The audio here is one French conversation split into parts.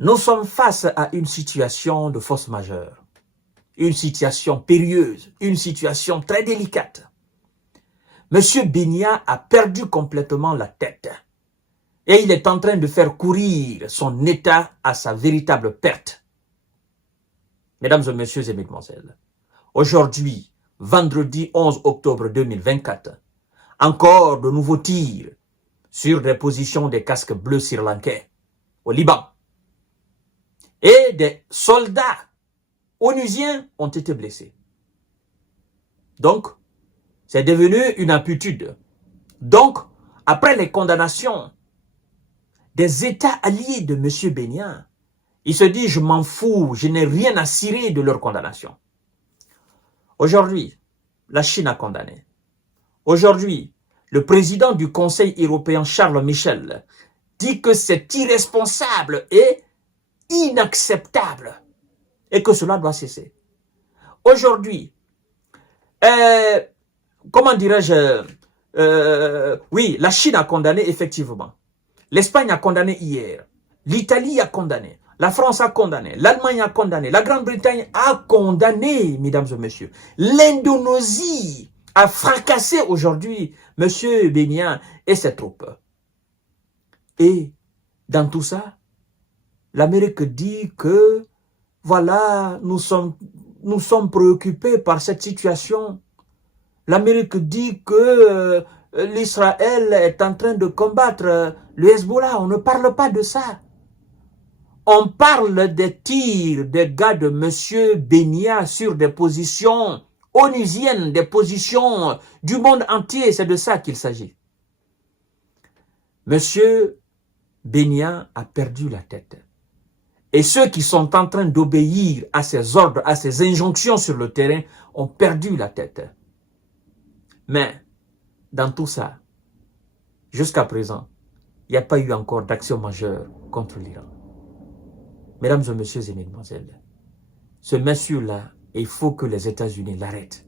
Nous sommes face à une situation de force majeure, une situation périlleuse, une situation très délicate. Monsieur Binia a perdu complètement la tête et il est en train de faire courir son État à sa véritable perte. Mesdames et messieurs et mesdemoiselles, aujourd'hui, vendredi 11 octobre 2024, encore de nouveaux tirs sur des positions des casques bleus sri-lankais au Liban. Et des soldats onusiens ont été blessés. Donc, c'est devenu une habitude. Donc, après les condamnations des États alliés de M. Binia, il se dit, je m'en fous, je n'ai rien à cirer de leur condamnation. Aujourd'hui, la Chine a condamné. Aujourd'hui, le président du Conseil européen, Charles Michel, dit que c'est irresponsable et inacceptable et que cela doit cesser. Aujourd'hui, comment dirais-je, oui, la Chine a condamné effectivement. L'Espagne a condamné hier. L'Italie a condamné. La France a condamné. L'Allemagne a condamné. La Grande-Bretagne a condamné, mesdames et messieurs. L'Indonésie a fracassé aujourd'hui M. Binia et ses troupes. Et dans tout ça, l'Amérique dit que, voilà, nous sommes préoccupés par cette situation. L'Amérique dit que l'Israël est en train de combattre le Hezbollah. On ne parle pas de ça. On parle des tirs des gars de M. Binia sur des positions onusiennes, des positions du monde entier. C'est de ça qu'il s'agit. M. Binia a perdu la tête. Et ceux qui sont en train d'obéir à ses ordres, à ses injonctions sur le terrain, ont perdu la tête. Mais, dans tout ça, jusqu'à présent, il n'y a pas eu encore d'action majeure contre l'Iran. Mesdames et messieurs et mesdemoiselles, ce monsieur-là, il faut que les États-Unis l'arrêtent.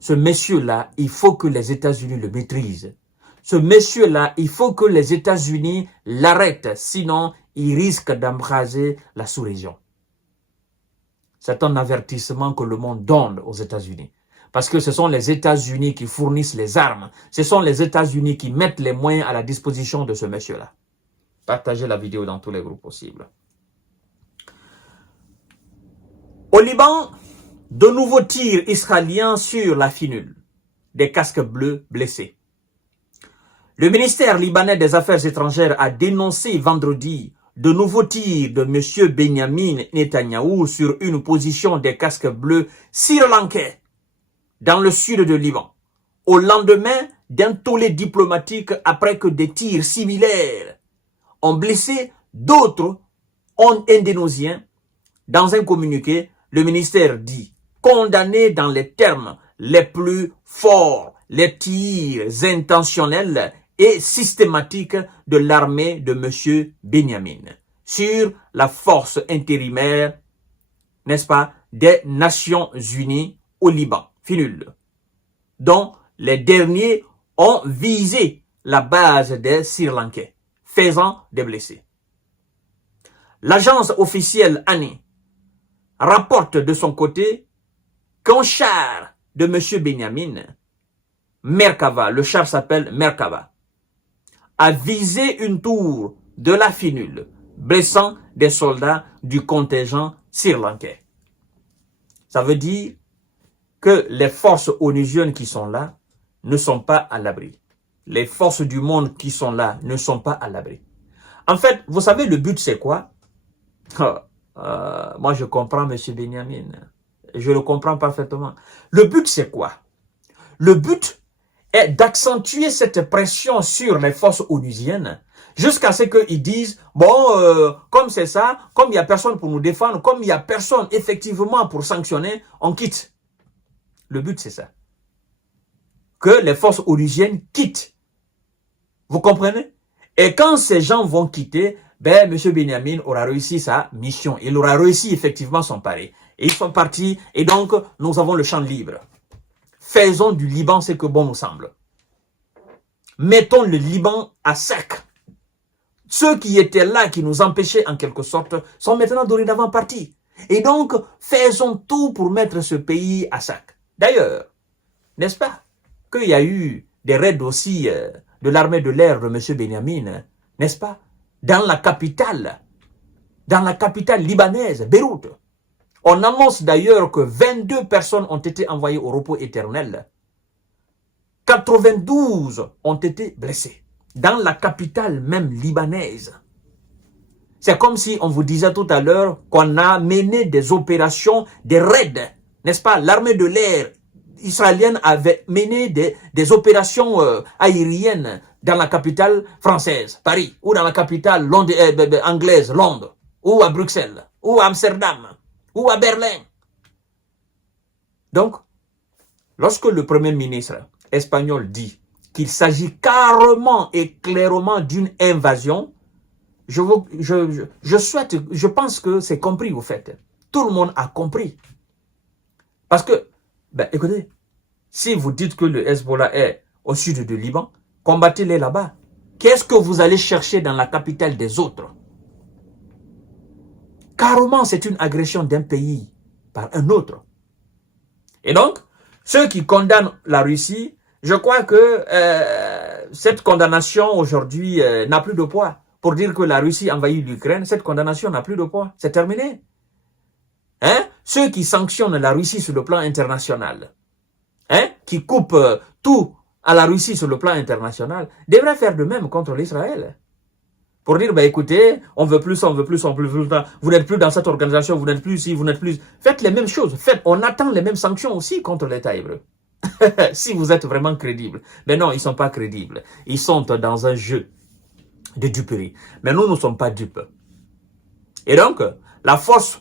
Ce monsieur-là, il faut que les États-Unis le maîtrisent. Ce monsieur-là, il faut que les États-Unis l'arrêtent, sinon il risque d'embraser la sous-région. C'est un avertissement que le monde donne aux États-Unis. Parce que ce sont les États-Unis qui fournissent les armes. Ce sont les États-Unis qui mettent les moyens à la disposition de ce monsieur-là. Partagez la vidéo dans tous les groupes possibles. Au Liban, de nouveaux tirs israéliens sur la finule. Des casques bleus blessés. Le ministère libanais des Affaires étrangères a dénoncé vendredi de nouveaux tirs de M. Benjamin Netanyahou sur une position des casques bleus sri-lankais dans le sud de Liban, au lendemain d'un tollé diplomatique après que des tirs similaires ont blessé d'autres Indonésiens. Dans un communiqué, le ministère dit condamner dans les termes les plus forts les tirs intentionnels et systématiques de l'armée de M. Benjamin sur la force intérimaire, n'est-ce pas, des Nations Unies au Liban, FINUL, dont les derniers ont visé la base des Sri-Lankais, faisant des blessés. L'agence officielle ANI rapporte de son côté qu'un char de M. Benjamin, Merkava, le char s'appelle Merkava, a visé une tour de la FINUL, blessant des soldats du contingent sri-lankais. Ça veut dire que les forces onusiennes qui sont là ne sont pas à l'abri. Les forces du monde qui sont là ne sont pas à l'abri. En fait, vous savez, le but c'est quoi? Moi, je comprends M. Benjamin. Je le comprends parfaitement. Le but c'est quoi? Le but est d'accentuer cette pression sur les forces onusiennes jusqu'à ce qu'ils disent, bon, comme c'est ça, comme il n'y a personne pour nous défendre, comme il n'y a personne effectivement pour sanctionner, on quitte. Le but c'est ça. Que les forces onusiennes quittent. Vous comprenez? Et quand ces gens vont quitter, ben, M. Benjamin aura réussi sa mission. Il aura réussi effectivement son pari. Et ils sont partis et donc nous avons le champ libre. Faisons du Liban ce que bon nous semble. Mettons le Liban à sec. Ceux qui étaient là, qui nous empêchaient en quelque sorte, sont maintenant dorénavant partis. Et donc, faisons tout pour mettre ce pays à sac. D'ailleurs, n'est-ce pas, qu'il y a eu des raids aussi de l'armée de l'air de M. Benyamin, n'est-ce pas, dans la capitale libanaise, Beyrouth. On annonce d'ailleurs que 22 personnes ont été envoyées au repos éternel. 92 ont été blessés dans la capitale même libanaise. C'est comme si on vous disait tout à l'heure qu'on a mené des opérations, des raids, n'est-ce pas? L'armée de l'air israélienne avait mené des opérations aériennes dans la capitale française, Paris, ou dans la capitale anglaise, Londres, ou à Bruxelles, ou à Amsterdam, ou à Berlin. Donc, lorsque le Premier ministre espagnol dit qu'il s'agit carrément et clairement d'une invasion, je pense que c'est compris au fait. Tout le monde a compris. Parce que, écoutez, si vous dites que le Hezbollah est au sud du Liban, combattez-les là-bas. Qu'est-ce que vous allez chercher dans la capitale des autres? Carrément, c'est une agression d'un pays par un autre. Et donc, ceux qui condamnent la Russie, je crois que cette condamnation aujourd'hui n'a plus de poids. Pour dire que la Russie envahit l'Ukraine, cette condamnation n'a plus de poids. C'est terminé. Hein? Ceux qui sanctionnent la Russie sur le plan international, hein? Qui coupent tout à la Russie sur le plan international, devraient faire de même contre l'Israël. Pour dire, écoutez, on veut plus, on veut plus, on veut plus, vous n'êtes plus dans cette organisation, vous n'êtes plus ici, vous n'êtes plus... Faites les mêmes choses. On attend les mêmes sanctions aussi contre l'État hébreu. Si vous êtes vraiment crédible. Mais non, ils ne sont pas crédibles. Ils sont dans un jeu de duperie. Mais nous ne sommes pas dupes. Et donc, la force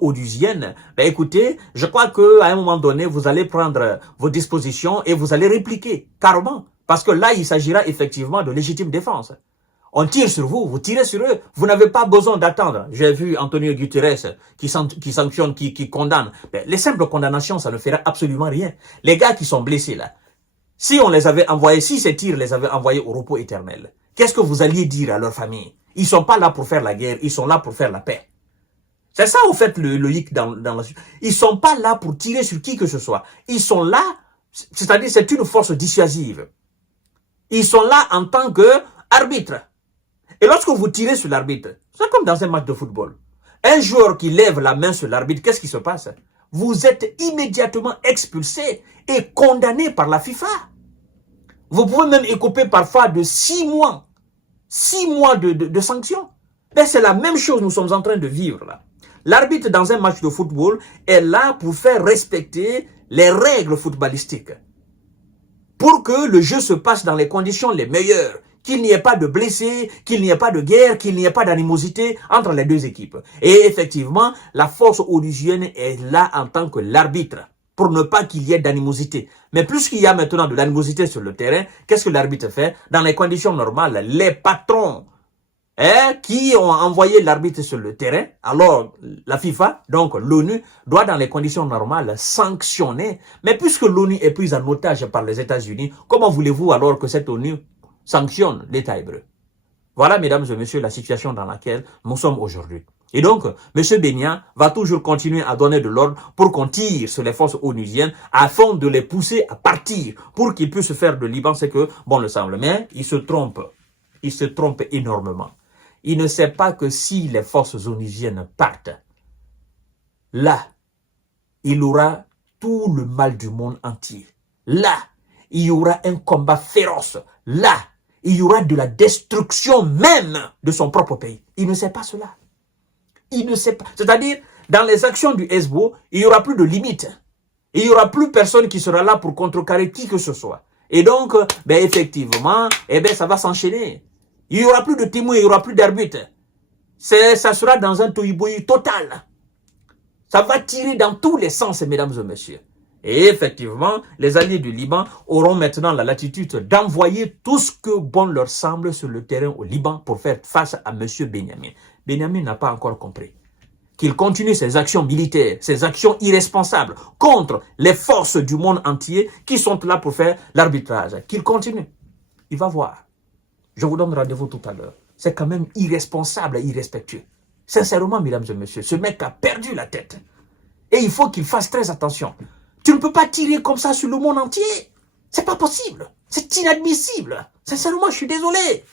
onusienne, écoutez, je crois qu'à un moment donné, vous allez prendre vos dispositions et vous allez répliquer, carrément. Parce que là, il s'agira effectivement de légitime défense. On tire sur vous, vous tirez sur eux. Vous n'avez pas besoin d'attendre. J'ai vu Antonio Guterres qui sanctionne, qui condamne. Mais les simples condamnations, ça ne fera absolument rien. Les gars qui sont blessés là, si on les avait envoyés, si ces tirs les avaient envoyés au repos éternel, qu'est-ce que vous alliez dire à leur famille? Ils ne sont pas là pour faire la guerre, ils sont là pour faire la paix. C'est ça, au fait, le hic dans la suite. Ils ne sont pas là pour tirer sur qui que ce soit. Ils sont là, c'est-à-dire c'est une force dissuasive. Ils sont là en tant qu'arbitre. Et lorsque vous tirez sur l'arbitre, c'est comme dans un match de football. Un joueur qui lève la main sur l'arbitre, qu'est-ce qui se passe? Vous êtes immédiatement expulsé et condamné par la FIFA. Vous pouvez même écoper parfois de 6 mois. 6 mois de sanctions. Mais c'est la même chose que nous sommes en train de vivre là. L'arbitre dans un match de football est là pour faire respecter les règles footballistiques. Pour que le jeu se passe dans les conditions les meilleures. Qu'il n'y ait pas de blessés, qu'il n'y ait pas de guerre, qu'il n'y ait pas d'animosité entre les deux équipes. Et effectivement, la force onusienne est là en tant que l'arbitre, pour ne pas qu'il y ait d'animosité. Mais plus qu'il y a maintenant de l'animosité sur le terrain, qu'est-ce que l'arbitre fait? Dans les conditions normales, les patrons qui ont envoyé l'arbitre sur le terrain, alors la FIFA, donc l'ONU, doit dans les conditions normales sanctionner. Mais puisque l'ONU est prise en otage par les États-Unis, comment voulez-vous alors que cette ONU sanctionne l'État hébreu? Voilà, mesdames et messieurs, la situation dans laquelle nous sommes aujourd'hui. Et donc, M. Benyamin va toujours continuer à donner de l'ordre pour qu'on tire sur les forces onusiennes afin de les pousser à partir pour qu'ils puissent faire de Liban ce que bon le semble. Mais il se trompe. Il se trompe énormément. Il ne sait pas que si les forces onusiennes partent, là, il aura tout le mal du monde entier. Là, il y aura un combat féroce. Là, il y aura de la destruction même de son propre pays. Il ne sait pas cela. Il ne sait pas. C'est-à-dire, dans les actions du Hezbollah, il n'y aura plus de limite. Il n'y aura plus personne qui sera là pour contrecarrer qui que ce soit. Et donc, effectivement, ça va s'enchaîner. Il n'y aura plus de témoins, il n'y aura plus d'arbitre. Ça sera dans un tohu-bohu total. Ça va tirer dans tous les sens, mesdames et messieurs. Et effectivement, les alliés du Liban auront maintenant la latitude d'envoyer tout ce que bon leur semble sur le terrain au Liban pour faire face à M. Benyamin. Benyamin n'a pas encore compris qu'il continue ses actions militaires, ses actions irresponsables contre les forces du monde entier qui sont là pour faire l'arbitrage. Qu'il continue. Il va voir. Je vous donne rendez-vous tout à l'heure. c'est quand même irresponsable et irrespectueux. Sincèrement, mesdames et messieurs, ce mec a perdu la tête. Et il faut qu'il fasse très attention. Tu ne peux pas tirer comme ça sur le monde entier. C'est pas possible. C'est inadmissible. Sincèrement, je suis désolé.